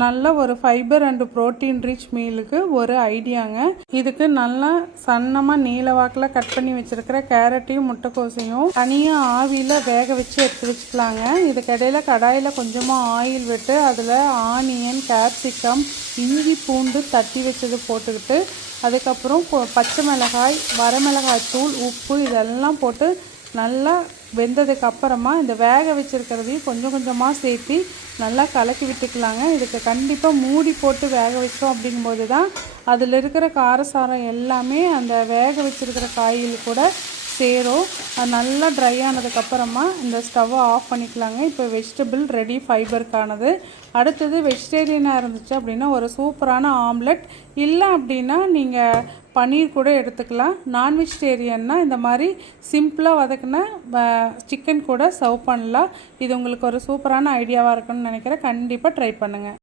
நல்ல ஒரு fibre and protein rich மீலுக்கு ஒரு ஐடியாங்க. இதுக்கு நல்லா சன்னமாக நீல வாக்கில் கட் பண்ணி வச்சுருக்கிற கேரட்டையும் முட்டைக்கோசையும் தனியாக ஆவியில் வேக வச்சு எடுத்து வச்சுக்கலாங்க. இதுக்கு இடையில கடாயில் கொஞ்சமாக ஆயில் விட்டு அதில் ஆனியன், கேப்சிகம், இஞ்சி பூண்டு தட்டி வச்சது போட்டுக்கிட்டு அதுக்கப்புறம் பச்சை மிளகாய், வரமிளகாய் தூள், உப்பு இதெல்லாம் போட்டு நல்லா வெந்ததுக்கு அப்புறமா இந்த வேக வச்சுருக்கிறதையும் கொஞ்சம் கொஞ்சமாக சேர்த்து நல்லா கலக்கி விட்டுக்கலாங்க. இதுக்கு கண்டிப்பாக மூடி போட்டு வேக வச்சோம் அப்படிங்கும்போது தான் அதில் இருக்கிற காரசாரம் எல்லாமே அந்த வேக வச்சுருக்கிற காயில் கூட சேரும். அது நல்லா ட்ரை ஆனதுக்கப்புறமா இந்த ஸ்டவ்வை ஆஃப் பண்ணிக்கலாங்க. இப்போ வெஜிடபிள் ரெடி ஃபைபருக்கானது. அடுத்தது வெஜிடேரியனாக இருந்துச்சு அப்படின்னா ஒரு சூப்பரான ஆம்லெட், இல்லை அப்படின்னா நீங்கள் பன்னீர் கூட எடுத்துக்கலாம். நான் வெஜிடேரியன்னா இந்த மாதிரி சிம்பிளாக வதக்கின சிக்கன் கூட சர்வ் பண்ணலாம். இது உங்களுக்கு ஒரு சூப்பரான ஐடியாவாக இருக்குன்னு நினைக்கிறேன். கண்டிப்பாக ட்ரை பண்ணுங்கள்.